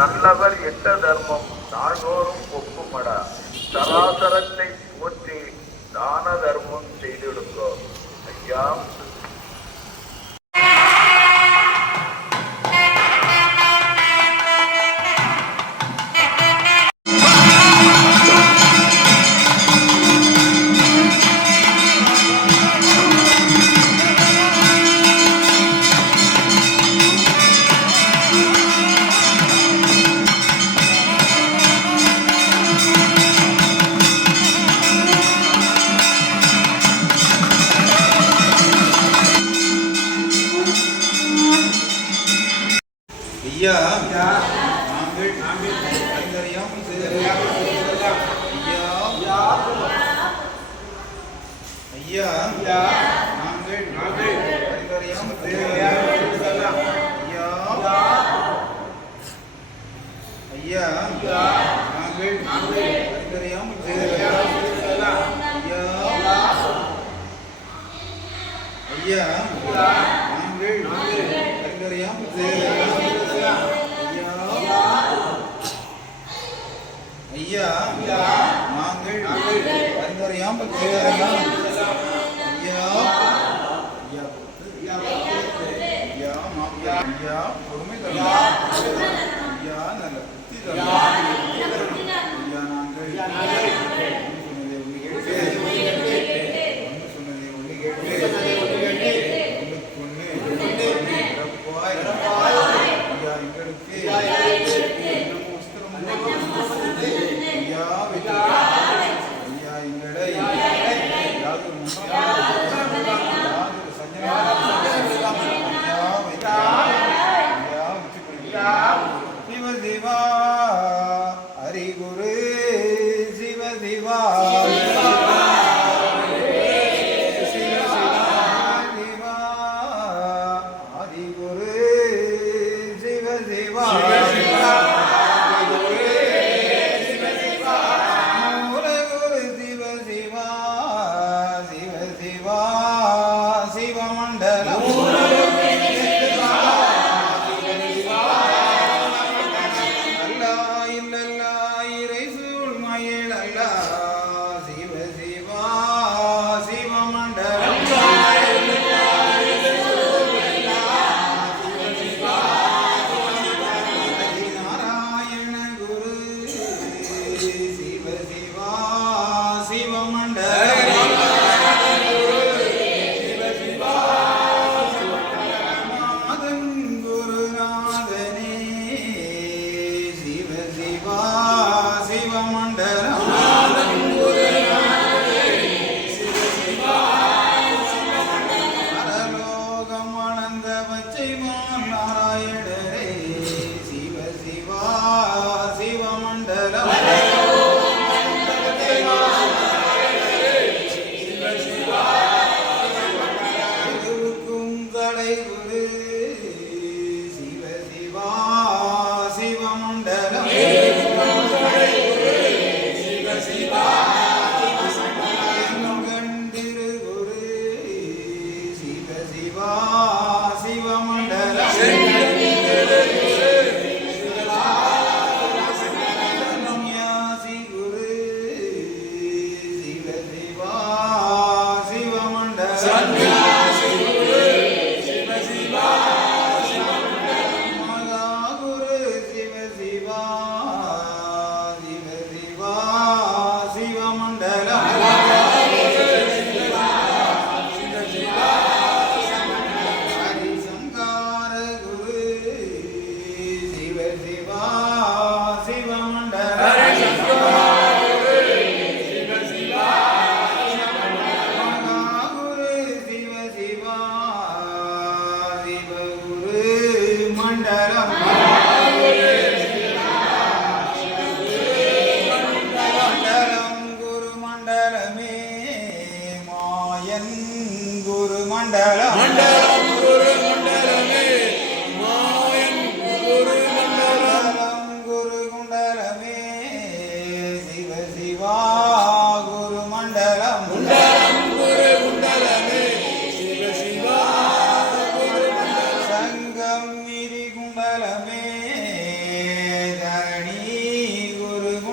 நல்லவர் எட்ட தர்மம் நாள்தோறும் ஒப்புமடா. சராசரத்தை போற்றி தான தர்மம் செய்திடுங்கோ. ஐயா ஐயா நாங்கள் அறிந்தறியாமல் ஐயா நாங்கள் அறிந்தறியாமல் ஐயா நாங்கள் அறிந்தறியாமல் ஐயா நாங்கள் அறிந்தறியாமல் ஐயா நாங்கள் அறிந்தறியாமல் செய்ததெல்லாம் ஐயா ஐயா ஐயா பொறுமை தரலாம் ஐயா நல்ல புத்தி தரலாம் ஐயா நாங்கள் சொன்னதை ஒன்று கேட்டு சிவ சிவா ஹரிகுரு சிவ சிவா ஹரிகுரு சிவ சிவா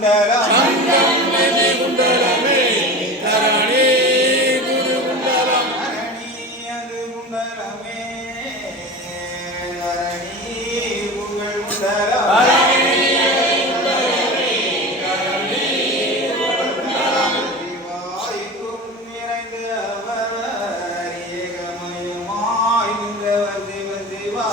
குண்டலம் குண்டலமே தரணி குரு குண்டலம் தரணி அது குண்டலமே தரணி புகழ் குண்டலம் சிவாய்க்கும் நிறைந்தவர் ஏகமயமாய் நின்றவர் சிவ சிவா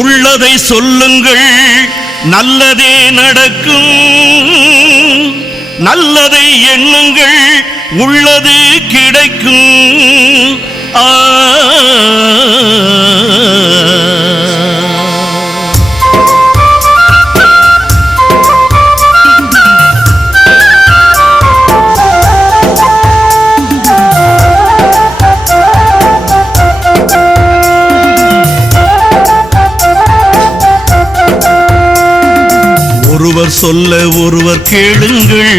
உள்ளதை சொல்லுங்கள் நல்லதே நடக்கும், நல்லதை எண்ணுங்கள் உள்ளது கிடைக்கும். ஒருவர் சொல்ல ஒருவர் கேளுங்கள்,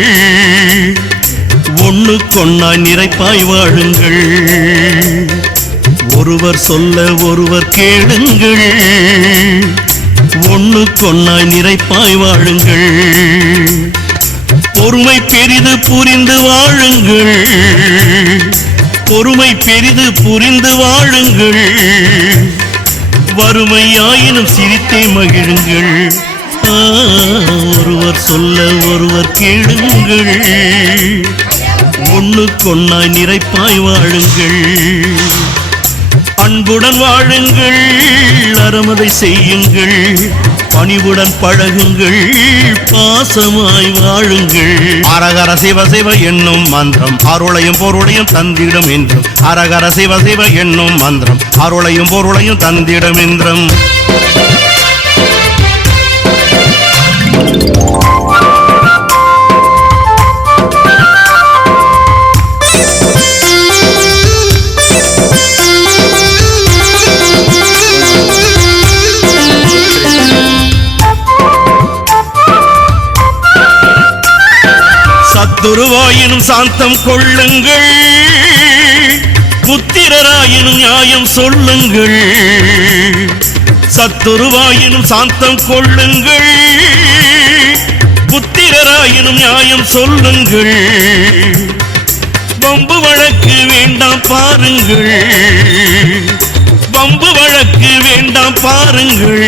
ஒண்ணுக்கொன்னாய் நிறைப்பாய் வாழுங்கள். ஒருவர் சொல்ல ஒருவர் கேளுங்கள், ஒண்ணுக்கொன்னாய் நிறைப்பாய் வாழுங்கள். பொறுமை பெரிது புரிந்து வாழுங்கள், பொறுமை பெரிது புரிந்து வாழுங்கள். வறுமையாயினும் சிரித்தே மகிழுங்கள். ஒருவர் சொல்ல ஒருவர் கேளுங்கள், ஒண்ணுக்கொன்னாய் நிறைப்பாய் வாழுங்கள். அன்புடன் வாழுங்கள், அறமதை செய்யுங்கள். பணிவுடன் பழகுங்கள், பாசமாய் வாழுங்கள். அரகர சிவ சிவ என்னும் மந்திரம் அருளையும் பொருளையும் தந்திடும் என்றும். அரகர சிவ சிவ என்னும் மந்திரம் அருளையும் பொருளையும் தந்திடும் என்றும். சத்துருவாயினும் சாந்தம் கொள்ளுங்கள், புத்திரராயினும் நியாயம் சொல்லுங்கள். சத்துருவாயினும் சாந்தம் கொள்ளுங்கள், புத்திரராயினும் நியாயம் சொல்லுங்கள். வம்பு வழக்கு வேண்டாம் பாருங்கள், வம்பு வழக்கு வேண்டாம் பாருங்கள்.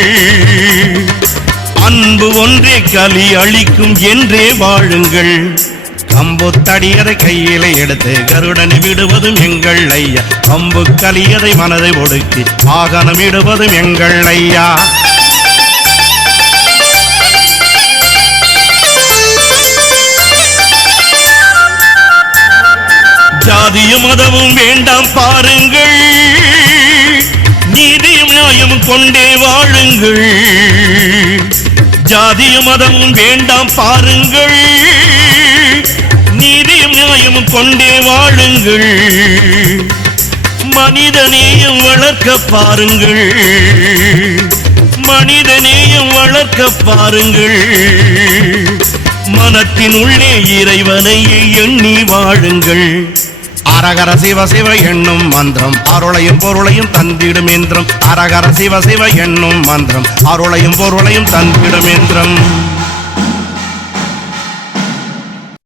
அன்பு ஒன்றே கலி அளிக்கும் என்றே வாழுங்கள். கம்பு தடியதை கையில எடுத்து கருடனை விடுவதும் எங்கள் ஐயா. கம்பு கலியதை மனதை ஒடுக்கி வாகனம் விடுவதும் எங்கள் ஐயா. ஜாதியும் மதமும் வேண்டாம் பாருங்கள், நீதியும் நியாயமும் கொண்டே வாழுங்கள். ஜாதியும் மதமும் வேண்டாம் பாருங்கள், நீதியும் நியாயமும் கொண்டே வாழுங்கள். மனிதநேயம் வளர்க்க பாருங்கள், மனிதநேயம் வளர்க்க பாருங்கள். மனத்தின் உள்ளே இறைவனை எண்ணி வாழுங்கள். அரகர சிவ சிவ என்னும் மந்திரம் அருளையும் பொருளையும் தந்திடும் என்றும். அரகர சிவ சிவ என்னும் மந்திரம் அருளையும் பொருளையும் தந்திடும் என்றும்.